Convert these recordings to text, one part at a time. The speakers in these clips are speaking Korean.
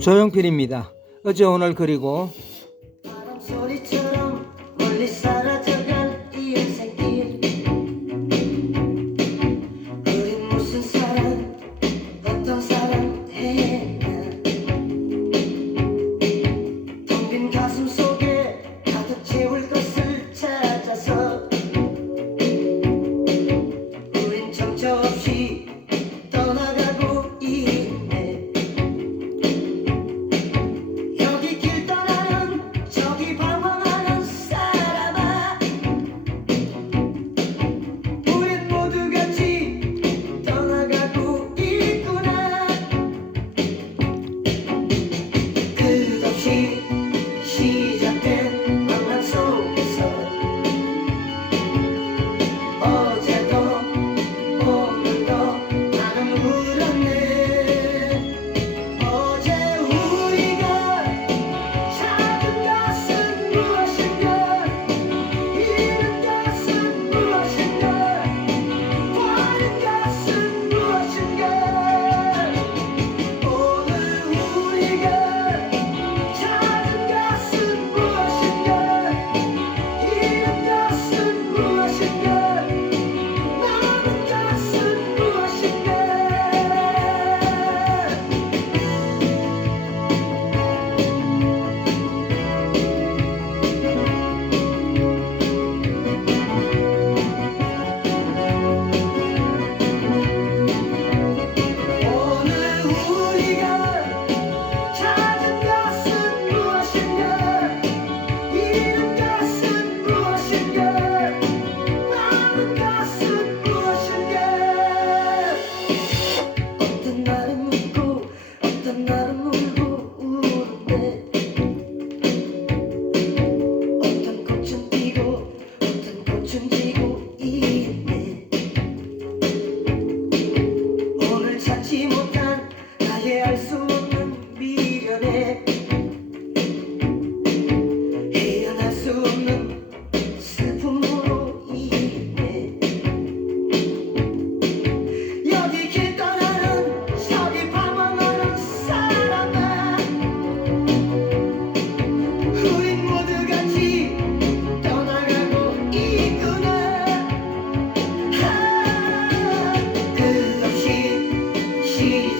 조용필입니다. 어제 오늘 그리고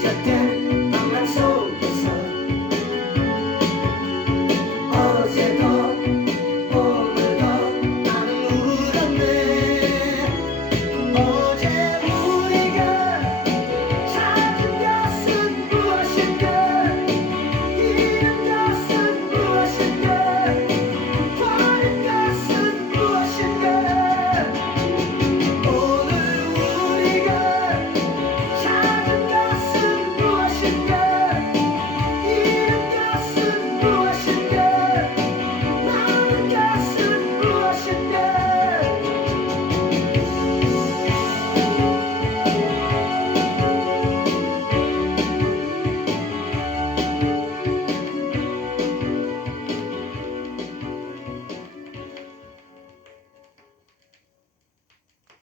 again.